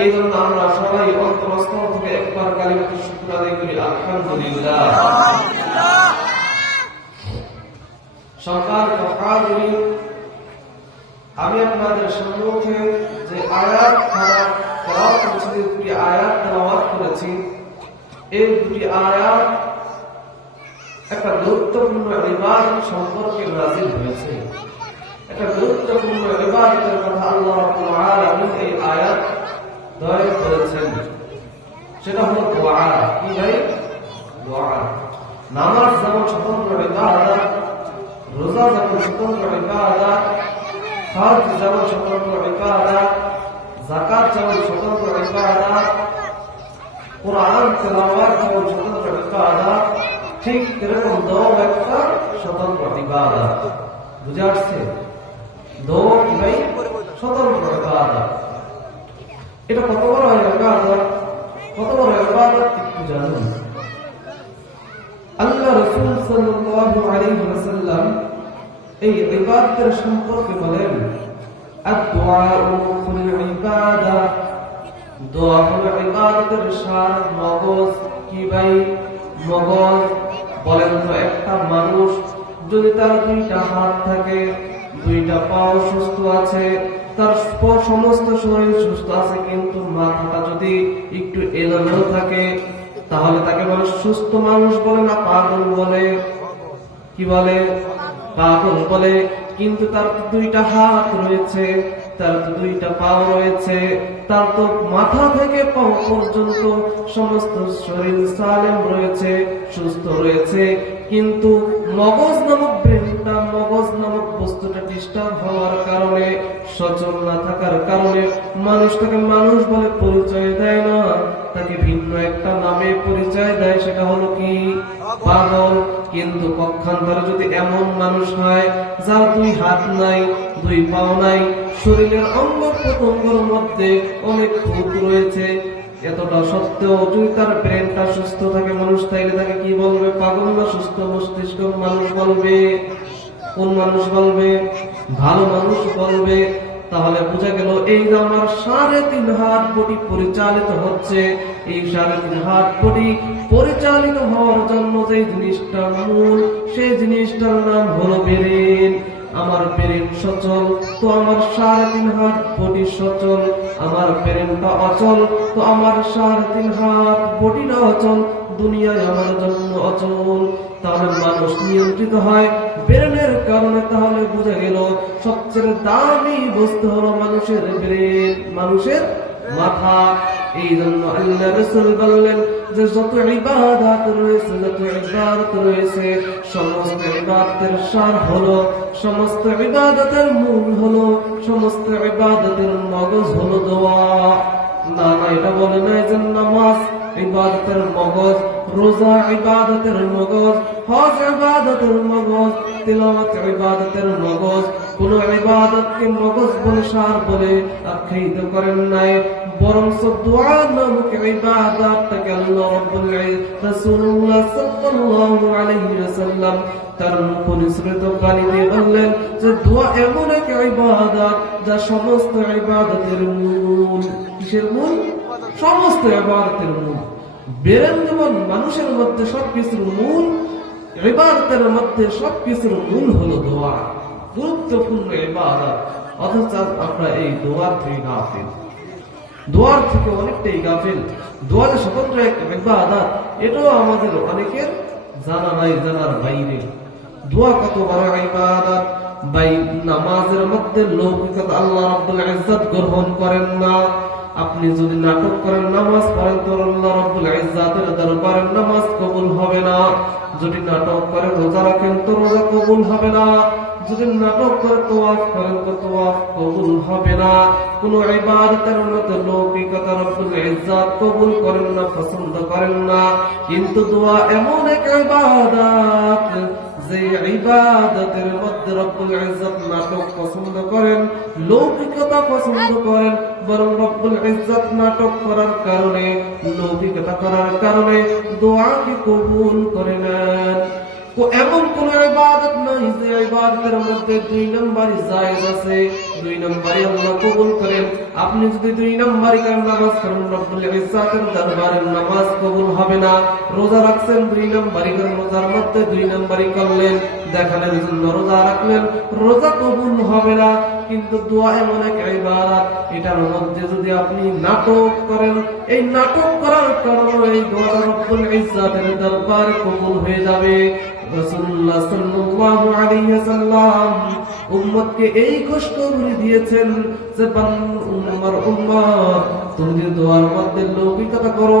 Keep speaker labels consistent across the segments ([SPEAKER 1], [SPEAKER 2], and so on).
[SPEAKER 1] এই জন্য আমরা সবাই অন্তরস্থল থেকে একবার কালিমাতে শুকর আদায় করি, আলহামদুলিল্লাহ। সরকার হাজির আমি আপনাদের সম্মুখে যে আয়াত করার করেছি যে দুটি আয়াত তেলাওয়াত করেছি, এই দুটি আয়াত একটা গুরুত্বপূর্ণ ইবাদত সম্পর্কে নাজিল হয়েছে। একটা গুরুত্বপূর্ণ ইবাদতের কথা আল্লাহ আয়াত দয় করেছেন। সেটা হলো দোয়া। কি ভাই? দোয়া। নামাজ যেমন স্বতন্ত্র ইবাদত রোজা যেমন স্বতন্ত্র ইবাদত হজ যেমন স্বতন্ত্র ইবাদত যাকাত যেমন স্বতন্ত্র ইবাদত কোরআন, তেলাওয়াত যেমন স্বতন্ত্র ইবাদত ঠিক এরকম দোয়া একটা স্বতন্ত্র ইবাদত বুঝে আসছে? দোয়া কি ভাই? স্বতন্ত্র ইবাদত এটা কত বড় ইবাদত কত বড় ইবাদত একটু জানুন। আল্লাহ রাসূল সাল্লাল্লাহু আলাইহি ওয়াসাল্লাম এই ইবাদতের সম্পর্কে বলেন আদ-দুআউ ইবাদা। দোয়া ইবাদতের সার, মগজ কি ভাই? মগজ। বলেন তো, একটা মানুষ যদি তার দুইটা হাত থাকে, দুইটা পাও সুস্থ আছে তার সমস্ত শরীর সুস্থ আছে, কিন্তু মাথাটা যদি একটু এলোমেলো থাকে, তাহলে তাকে বলে সুস্থ মানুষ বলে না, পাগল বলে। কি বলে? পাগল বলে। কিন্তু তার দুইটা হাত রয়েছে, তার দুইটা পাও রয়েছে। তার তো মাথা থেকে পর্যন্ত সমস্ত শরীর সালেম রয়েছে, সুস্থ রয়েছে। কিন্তু মগজ নামক ব্রেনটা, মগজ নামক বস্তুটা ডিস্টার্ব সচল না থাকার কারণে মানুষ তাকে মানুষ বলে পরিচয় দেয় না। তাকে ভিন্ন একটা নামে পরিচয় দেয়, সেটা হলো কি? পাগল। কিন্তু পক্ষান্তরে যদি এমন মানুষ হয়, যার দুই হাত নাই, দুই পাও নাই, শরীরের অঙ্গ প্রত্যঙ্গের মধ্যে অনেক ভূত রয়েছে। এতটা সত্ত্বেও যদি তার ব্রেনটা সুস্থ থাকে মানুষ, তাইলে তাকে কি বলবে? পাগল না সুস্থ মস্তিষ্ক মানুষ বলবে? কোন মানুষ বলবে? ভালো মানুষ বলবে? তাহলে বোঝা গেল এই যে আমার সাড়ে তিন হাত বডি পরিচালিত হচ্ছে। এই সাড়ে তিন হাত বডি পরিচালিত হওয়ার জন্য যে জিনিসটা মূল সেই জিনিসটার নাম হলো বেরেন। আমার ব্রেন সচল, তো আমার সাড়ে তিন হাত বডি সচল। আমার ব্রেনটা অচল, তো আমার সাড়ে তিন হাত বডিটা অচল। দুনিয়ায় আমার জন্য অচল। তাহলে মানুষ নিয়ন্ত্রিত হয় ব্রেনের কারণে তাহলে বোঝা গেল সবচেয়ে দামি বস্তু হলো মানুষের ব্রেন, মানুষের মাথা। এই জন্য আল্লাহ রসুল বললেন যে, যত ইবাদত রয়েছে, যত ইবাদত রয়েছে, সমস্ত ইবাদতের সার হলো, সমস্ত ইবাদতের মূল হলো, সমস্ত ইবাদতের মগজ হলো দোয়া। না না এটা বলে না এজন নামাজ ইবাদতের মগজ, রোজা ইবাদতের মগজ, হজ ইবাদতের মগজ, তিলাওয়াত ইবাদতের মগজ, কোন ইবাদতকে মগজ বলে সার বলে আখ্যায়িত করেন নাই। দোয়া নামক আল্লাহ রাব্বুল রাসূলুল্লাহ সাল্লাল্লাহু আলাইহি ওয়াসাল্লাম তার দিয়ে বললেন যে দোয়া এমন এক ইবাদত যা সমস্ত ইবাদতের মূল। কিসের মূল? সমস্ত ইবাদতের মূল। মানুষের মধ্যে সবকিছুর মূল, ইবাদতের মধ্যে সবকিছুর মূল হলো দোয়া। গুরুত্বপূর্ণ ইবাদত। অথচ আমরা এই দোয়ার থেকে গাফিল দোয়ার থেকে অনেকটাই গাফিল। দোয়ার স্বতন্ত্র এক ইবাদত এটাও আমাদের অনেকের জানা নাই, জানার বাইরে। দোয়া কত বড় ইবাদত। বাই নামাজের মধ্যে লৌকিকতা আল্লাহ রাব্বুল ইজ্জত গ্রহণ করেন না। আপনি যদি নাটক করেন, নামাজ পড়েন, তো আল্লাহ রাব্বুল ইজ্জাতের দরবারে নামাজ কবুল হবে না। যদি নাটক করেন, রোজা রাখেন, তো রোজা কবুল হবে না। যদি নাটক করে তোয়াফ করেন তো তোয়াফ কবুল হবে না। কোন ইবাদতের মধ্যে লৌকিকতা রব্বুল ইজ্জাত কবুল করেন না, পছন্দ করেন না। কিন্তু দোয়া এমন এক ইবাদত, যে ইবাদতের মধ্যে রব্বুল ইজ্জত নাটক পছন্দ করেন, লৌকিকতা পছন্দ করেন, বরং রব্বুল ইজ্জত নাটক করার কারণে, লৌকিকতা করার কারণে দোয়াকে কবুল করে নেন। ও এমন কোন ইবাদত নাই যে ইবাদতের মধ্যে দুই নম্বরই জায়েজ আছে। দুই নম্বরই আল্লাহ কবুল করেন। আপনি যদি দুই নম্বরই করেন নামাজ করেন, রব্বুল ইজ্জাতের দরবারে নামাজ কবুল হবে না। রোজা রাখছেন, দুই নম্বরই করেন রোজার মধ্যে দুই নম্বরই করলেন। দেখালেন জন্য রোজা রাখলেন, রোজা কবুল হবে না। কিন্তু দোয়া এমন এক ইবাদত, এটার মধ্যে যদি আপনি নাটক করেন, এই নাটক করার কারণে এই দোয়া রব্বুল ইজ্জাতের দরবারে কবুল হয়ে যাবে। রাসূলুল্লাহ সাল্লাল্লাহু আলাইহি ওয়াসাল্লাম উম্মতকে এই কষ্টগুলি দিয়েছেন যে বান উম্মার উম্মত তুমি যদি দোয়ার মধ্যে লৌকিকতা করো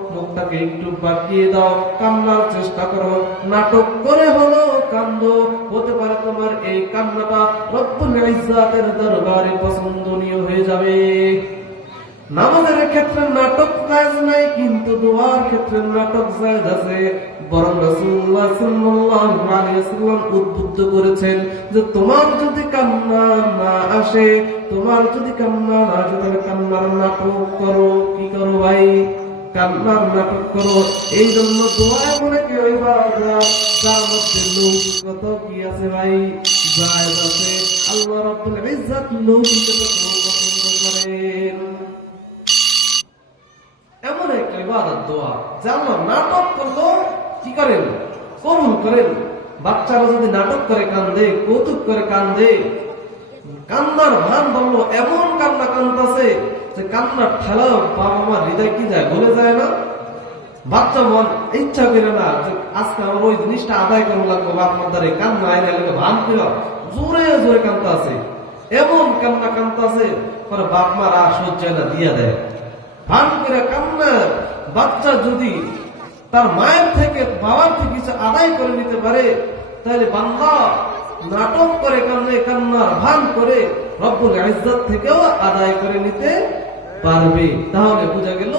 [SPEAKER 1] মুখটাকে একটু বাকিয়ে দাও কান্নার চেষ্টা করো। নাটক করে হলো কান্দ হতে পারে তোমার এই কান্নাটা রব্বুল দরবারে পছন্দনীয় হয়ে যাবে। নামাজের ক্ষেত্রে নাটক জায়েজ নাই, কিন্তু দোয়ার ক্ষেত্রে নাটক আছে। বরং রাসূলুল্লাহ সাল্লাল্লাহু আলাইহি ওয়াসাল্লাম উদ্বুদ্ধ করেছেন যে তোমার যদি কান্না না আসে, তোমার যদি কান্না না আসে, তাহলে কান্নার নাটক করো। কি করো ভাই? কান্নার নাটক করো। এই জন্য দোয়া এমন কি যার মধ্যে লৌকিকত কি আছে ভাই? আছে আল্লাহ রাব্বুল ইজ্জাত পছন্দ করেন। এমন একটা ইবাদত দোয়া যে আল্লাহ নাটক করতো কি করেন? কবুল করেন। বাচ্চারা যদি নাটক করে কান্দে, কৌতুক করে কান্দে কান্নার ভান বলল এমন কান্না কান্দাছে যে কান্নার ঠেলা বাবা আমার হৃদয় কি যায় বলে যায় না? বাচ্চা মন ইচ্ছা করে না যে আজকে আমার ওই জিনিসটা আদায় করা লাগবে, বাপ মার দ্বারে কান্না আইনা লাগে ভান করে জোরে জোরে কান্তা আছে এমন কান্না কান্তা আছে পরে বাপ মার আর সহ্য না, দিয়ে দেয়। ভান করে কান্না, বাচ্চা যদি তার মায়ের থেকে, বাবার থেকে কিছু আদায় করে নিতে পারে, তাহলে বান্দা নাটক করে কান্নে কান্নার ভান করে রব্বুল ইজ্জত থেকেও আদায় করে নিতে পারবে। তাহলে বোঝা গেল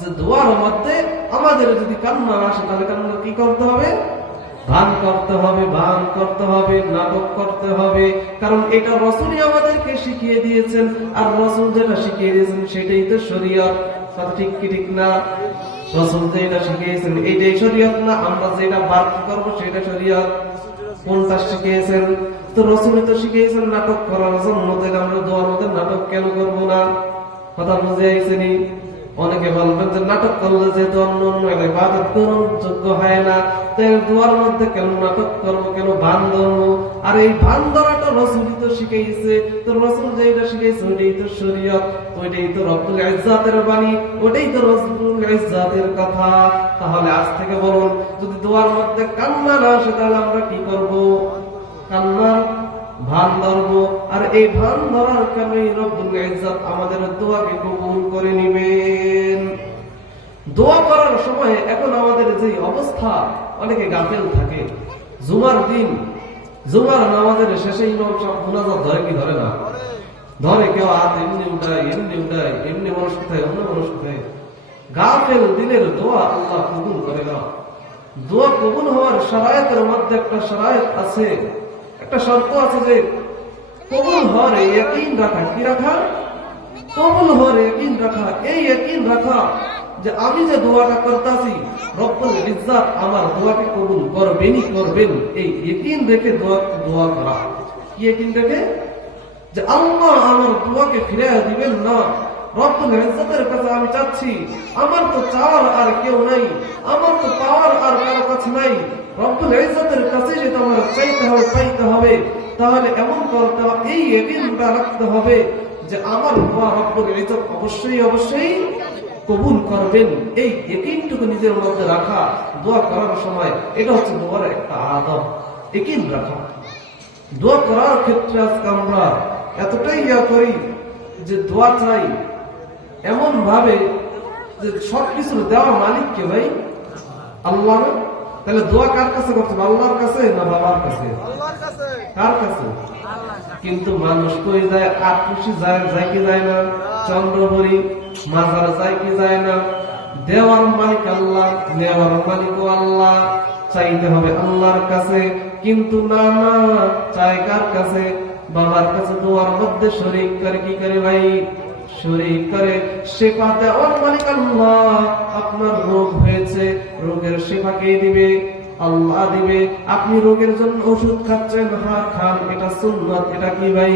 [SPEAKER 1] যে দোয়ার মধ্যে আমাদের যদি কান্না আসে, তাহলে কান্না কি করতে হবে? ভান করতে হবে, ভান করতে হবে, নাটক করতে হবে। কারণ এটা রসুলই আমাদেরকে শিখিয়ে দিয়েছেন, আর রসুল যেটা শিখিয়ে দিয়েছেন সেটাই তো শরীয়ত। ঠিক কি ঠিক না? রসুল যেটা শিখিয়েছেন এইটাই শরীয়ত না? আমরা যেটা বাদ করব সেটা শরীয়ত। কোনটা শিখিয়েছেন, তো রসুল তো শিখিয়েছেন নাটক করার জন্য আমরা দোয়ার মধ্যে নাটক কেন করব না? কথা বুঝে আইসেনি অনেকে বলবেন যে নাটক করলে যেহেতু অন্য অন্য ইবাদত করুন, যোগ্য হয় না তাই দোয়ার মধ্যে কেন নাটক করব, কেন ভান ধরবো? আর এই ভান ধরাটা রসুলই তো শিখাইছে, তো রসুল যেটা শিখাইছে ওইটাই তো শরীয়ত, ওইটাই তো রব্বুল ইজ্জাতের বাণী ওটাই তো রসুল ইজ্জাতের কথা। তাহলে আজ থেকে বলুন, যদি দোয়ার মধ্যে কান্না না আসে, তাহলে আমরা কি করব? কান্নার ভান ধরবো, আর এই ভান ধরার কারণে রব্বুল ইজ্জাত আমাদের দোয়াকে কবুল করে নেবেন। দোয়া করার সময় এখন আমাদের যে অবস্থা, অনেকে গাফেল থাকে। জুমার দিন, জুমার নামাজের শেষে ধরে কি ধরে না? ধরে কেউ হাত এমনি উঠায় এমনি উঠায় এমনি মানুষ কোথায় অন্য মানুষ কোথায় গাফেল দিনের দোয়া আল্লাহ কবুল করে না দোয়া কবুল হওয়ার সারায়তের মধ্যে একটা সারায়ত আছে। একটা শর্ত আছে যে, কবুল হওয়ার একই রাখা কি রাখা? কবুল হওয়ার একই রাখা, এই একই রাখা যে আমি যে দোয়াটা করতেছি ইজ্জাত আমার দোয়াকে কবুল করবেনই করবেন, এই রেখে দোয়া দোয়া করা। কি রেখে যে আল্লাহ আমার দোয়াকে ফিরে দিবেন না। কাছে আমি চাচ্ছি, আমার তো চাওয়ার আর কেউ নাই, আমার তো পাওয়ার আর কারও কাছে নাই। কবুল করবেন। এই একিনটুকু নিজের মধ্যে রাখা, দোয়া করার সময়, এটা হচ্ছে দোয়ার একটা আদব। একিন রাখা। দোয়া করার ক্ষেত্রে আজকে আমরা এতটাই ইয়া করি যে দোয়া চাই। এমন ভাবে যে সবকিছুর দেওয়া মালিক কে ভাই, আল্লাহ? তাহলে দোয়া কার কাছে হবে? আল্লাহর কাছে না বাবার কাছে? কার কাছে? কিন্তু মানুষ কই যায়? আটুষি যায় যায় কি যায় না? চন্দ্রবরী মাজার যায় কি যায় না? দেওয়ার মালিক আল্লাহ নেওয়ার মালিক আল্লাহ চাইতে হবে আল্লাহর কাছে। কিন্তু না না চাই কার কাছে? বাবার কাছে দোয়ার মধ্যে শরীক করে কি করে ভাই? শরীক করে মালিক আল্লাহ। আপনার রোগ হয়েছে, রোগের কে দিবে? আল্লাহ দিবে। আপনি রোগের জন্য ওষুধ খাচ্ছেন হ্যাঁ খান, এটা সুন্নত, এটা কি ভাই?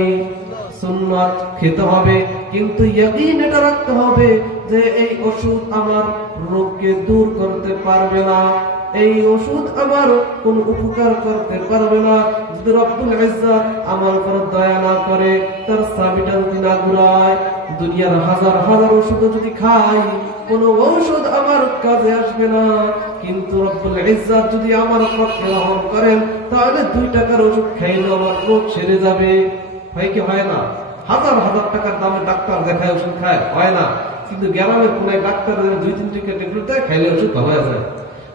[SPEAKER 1] সুন্নত, খেতে হবে। কিন্তু ইয়াকিন এটা রাখতে হবে যে এই ওষুধ আমার রোগকে দূর করতে পারবে না। এই ওষুধ আমার কোন উপকার করতে পারবে না। যদি রব্বুল আমার উপর দয়া না করে, তার সাবিটা যদি না ঘুরায়, দুনিয়ার হাজার হাজার ওষুধ যদি খাই কোন ঔষধ আমার কাজে আসবে না। কিন্তু যদি আমার পক্ষে রহম করেন, তাহলে দুই টাকার ওষুধ খাইলে আমার রোগ সেরে যাবে। হয় কি হয় না? হাজার হাজার টাকার দামে ডাক্তার দেখায় ওষুধ খায়, হয় না? কিন্তু গ্রামের কোন ডাক্তার দুই তিন টিকা ট্যাবলেট দেয় খাইলে ওষুধ ভালো যায়।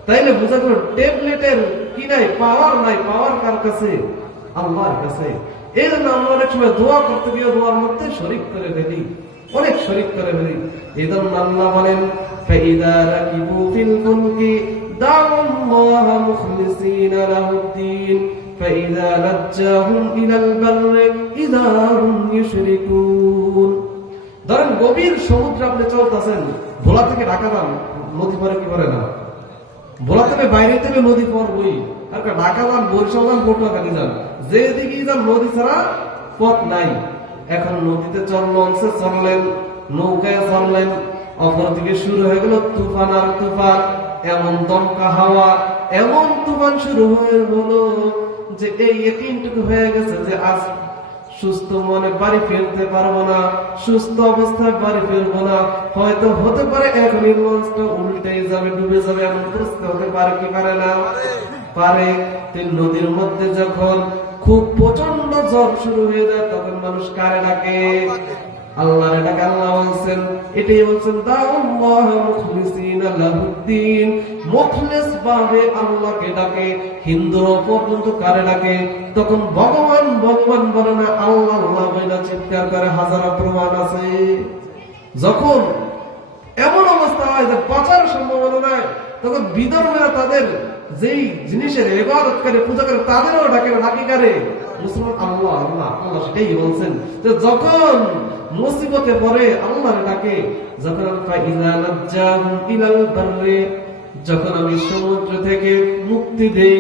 [SPEAKER 1] তাইলে বোঝা গেল ট্যাবলেটের কি নাই পাওয়ার নাই পাওয়ার কার কাছে আল্লাহর কাছে এই জন্য আমরা অনেক সময় দোয়া করতে গিয়ে দোয়ার মধ্যে শরিক করে ফেলি অনেক শরিক করে ফেলি এই জন্য আল্লাহ বলেন فإذا ركبوا في الفلك دعوا الله مخلصين له الدين فإذا نجاهم إلى البر إذا هم يشركون ধরেন গভীর সমুদ্রে আপনি চলতেছেন ভোলা থেকে ঢাকা যান নদী পরে কি করে না ভোলা থেকে বাইরে থেকে নদী পর বই আর ঢাকা যান, বরিশাল যান পটুয়াখালী যান। যেদিকেই যান, নদী ছাড়া পথ নাই। এখন নদীতে চল লঞ্চে চললেন নৌকায় চললেন অপরদিকে শুরু হয়ে গেল তুফান আর তুফান। এমন দমকা হাওয়া, এমন তুফান শুরু হয়ে হলো যে এই একটুকু হয়ে গেছে যে আজ সুস্থ মনে বাড়ি ফিরতে পারব না, সুস্থ অবস্থায় বাড়ি ফিরবো না। হয়তো হতে পারে এখনই লঞ্চটা উল্টে যাবে, ডুবে যাবে, এমন পরিস্থিতি হতে পারে কি পারে না? পারে। নদীর মধ্যে যখন খুব প্রচণ্ড জ্বর শুরু হয়ে যায়, তখন মানুষ কারে ডাকে? আল্লাহ বলছেন, এটাই বলছেন লাহুদ্দিন। মুখলিস ভাবে আল্লাহকে ডাকে পর্যন্ত কারে ডাকে? তখন ভগবান ভগবান বলে না, আল্লাহ আল্লাহ বলে চিৎকার করে প্রমাণ আছে। যখন এমন অবস্থা হয় যে সম্ভাবনা নাই তখন তাদের যেই জিনিসের এবাদত করে, পূজা করে, তাদেরও ডাকে, ডাকি করে? মুসলমান আল্লাহ আল্লাহ আল্লাহ, সেটাই বলছেন। যে যখন মুসিবতে পড়ে আল্লাহর ডাকে, যখন যখন আমি সমুদ্র থেকে মুক্তি দেই,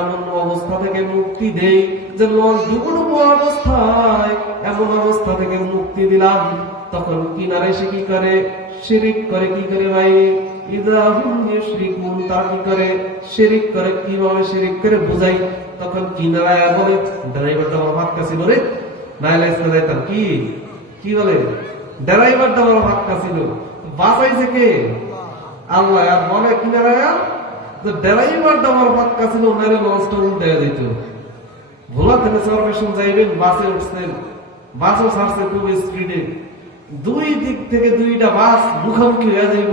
[SPEAKER 1] এমন অবস্থা থেকে মুক্তি দেই যে ডুবুডুবু অবস্থায়, এমন অবস্থা থেকে মুক্তি দিলাম। তখন কিনারে সে কি করে? শিরিক করে কি করে ভাই? তখন কিনারায় বলে ড্রাইভারটা আমার কাছে বলে নাইলে যাইতাম কি? কি বলে? ড্রাইভারটা আমার ভাগ কাছে বাঁচাইছে কে? আল্লাহ, আর যে ড্রাইভারটা নাইলে লঞ্চটা উল্টে দিত ভোলা থেকে সার্ভেশন যাইবেন, বাসে উঠছেন। বাসও ছাড়ছে খুব স্পিডে দুই দিক থেকে দুইটা বাস মুখোমুখি হয়ে যাইব।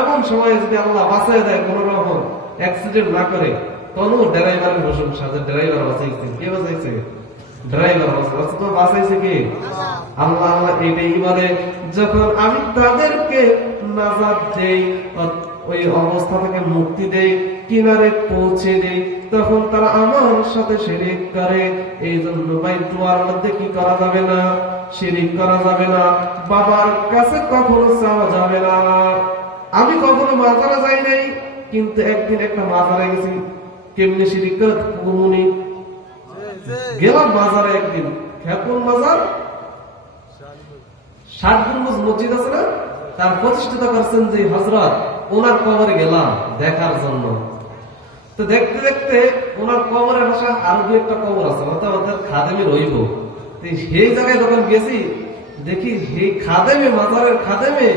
[SPEAKER 1] এমন সময় যদি আল্লাহ বাঁচায় দেয় কোন রকম অ্যাক্সিডেন্ট না করে তখন ড্রাইভারের প্রশংসা ড্রাইভার বাঁচাইছে। কে বাঁচাইছে? ড্রাইভার তো বাঁচাইছে কে? আল্লাহ আল্লাহ এটাই বলে? যখন আমি তাদেরকে নাজাদ দেই ওই অবস্থা থেকে মুক্তি দেই কিনারে পৌঁছে দেই তখন তারা আমার সাথে শিরিক করে। এই জন্য ভাই দোয়ার মধ্যে কি করা যাবে না? শিরিক করা যাবে না। বাবার কাছে কখনো চাওয়া যাবে না। আমি কখনো মাজারে যাই নাই কিন্তু একদিন একটা মাজারে গেছি। কেমনি শিরিক করে? মুনি গেলাম মাজারে একদিন। খেপুর মাজার ষাট গুনবুজ মসজিদ আছে না? তার করছেন যে হজরত ওনার কবরে গেলাম দেখার জন্য। তো দেখতে দেখতে ওনার কবরের পাশে আরও দু একটা কবর আছে, অর্থাৎ খাদেমে রইব। সেই জায়গায় যখন গেছি, দেখি সেই খাদেমে, মাজারের খাদেমে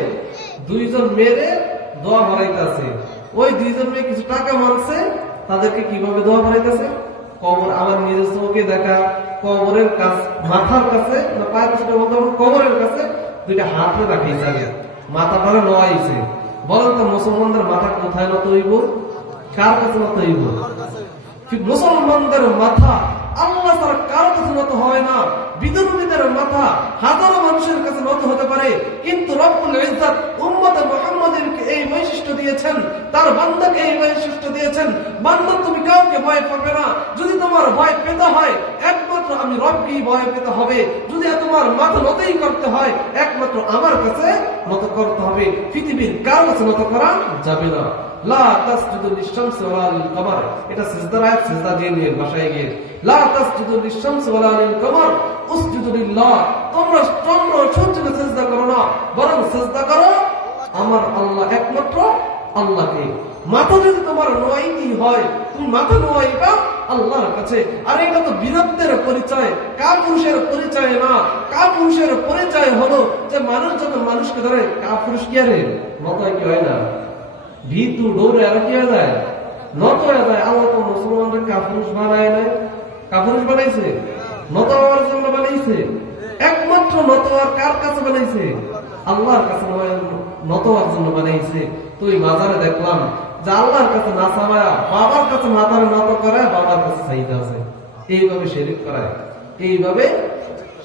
[SPEAKER 1] দুইজন মেয়েরে দোয়া ভরাইতেছে ওই দুইজন মেয়ে কিছু টাকা মারছে, তাদেরকে কীভাবে দোয়া ভরাইতেছে কবর আমার নিজের চোখে দেখা, কবরের কাছ, মাথার কাছে কবরের কাছে দুইটা হাত রাখাইছে আগে। মাথা ধরে নোয়াইছে বলেন তো মুসলমানদের মাথা কোথায় নত হইব? কার কাছে নত হইব? মুসলমানদের মাথা আল্লাহ তার কারও কাছে নত হয় না। বিধর্মীদের মাথা হাজারো মানুষের কাছে নত হতে পারে। কিন্তু রব্বুল ইজ্জত উম্মত মুহাম্মাদেরকে এই বৈশিষ্ট্য দিয়েছেন, তার বান্দাকে এই বৈশিষ্ট্য দিয়েছেন। বান্দা, তুমি কাউকে ভয় পাবে না। যদি তোমার ভয় পেতে হয়, একমাত্র আমি রবকেই ভয় পেতে হবে। যদি তোমার মাথা নতই করতে হয়, একমাত্র আমার কাছে নত করতে হবে। পৃথিবীর কারও কাছে নত করা যাবে না। তোমরা চন্দ্র সূর্যকে করো না, বরং সিজদা করো আমার আল্লাহ একমাত্র আল্লাহকে। মাথা যদি তোমার নোয়াইনি হয়, তুমি মাথা নোয়াইবা আল্লাহর কাছে। আর এটা তো বীরত্বের পরিচয় কা পুরুষের পরিচয় না? কা পুরুষের পরিচয় হলো যে মানুষ যখন মানুষকে ধরে কা পুরুষ কি আরে? মাথায় কি হয় না? ভীতু ডোরে আর কি হয়ে যায়? নত হয়ে যায়। আল্লাহ তো মুসলমানদের কাপুরুষ বানায় নাই? কাপুরুষ বানাইছে? নত হওয়ার জন্য বানাইছে। একমাত্র নত হওয়ার কার কাছে বানাইছে? আল্লাহর কাছে নত হওয়ার জন্য মাজারে দেখলাম কাছে না বাবার কাছে নত করে, বাবার কাছে আছে। এইভাবে শেরিক করায়। এইভাবে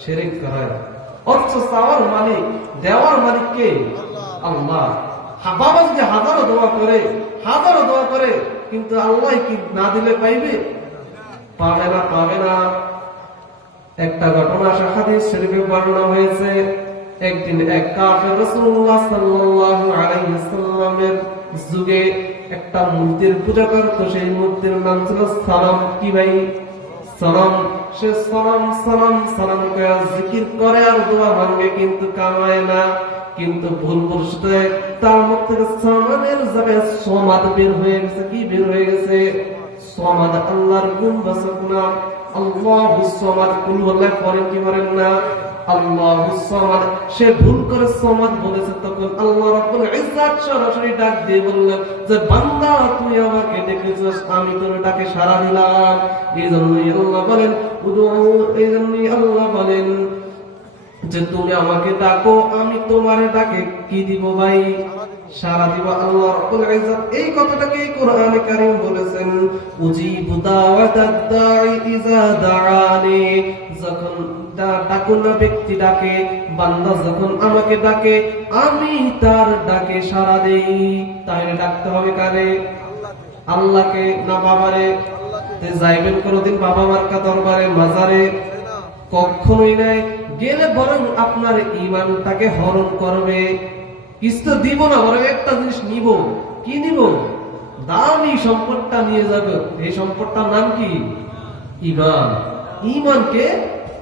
[SPEAKER 1] শেরিক করায়। কিন্তু আল্লাহ কি না দিলে পাইবে? পাবে না পাবে না। একটা ঘটনা হাদিস শরীফে বর্ণনা হয়েছে একদিন এক কাফের রাসূলুল্লাহ সাল্লাল্লাহু আলাইহি সাল্লামের যুগে একটা মূর্তির পূজা করত, সেই মূর্তির নাম ছিল সালাম। কি ভাই? সালাম। সে সালাম সালাম সালাম করে জিকির করে আর দোয়া ভাঙে, কিন্তু কামায় না। কিন্তু ভুল ভুলতে তার মুখ থেকে সামানের জায়গায় সমাদ বের হয়ে গেছে। কি বের হয়ে গেছে? সমাদ আল্লাহর গুণ বাসক নাম আল্লাহ সমাদ কুল বললে পরে কি বলেন না? যে তুমি আমাকে ডাকো, আমি তোমার ডাকে কি দিব ভাই? সারা দিব আল্লাহ এই কথাটাকে কোরআনে কারীম বলেছেন, উজিবু দাওয়াতাদ দাঈ ইজা যখন ব্যক্তি ডাকে, বান্দা যখন আমাকে ডাকে, আমি তার ডাকে সাড়া দেই। তাহলে ডাকতে হবে কারে? আল্লাহকে, না বাবারে? যাইবেন বাবা মার্কা দরবারে, মাজারে? কখনোই নাই। গেলে বরং আপনার ইমানটাকে হরণ করবে। কিছু দিব না, বরং একটা জিনিস নিব। কি নিব? দামি সম্পদটা নিয়ে যাবে। এই সম্পদটার নাম কি? ইমান ইমানকে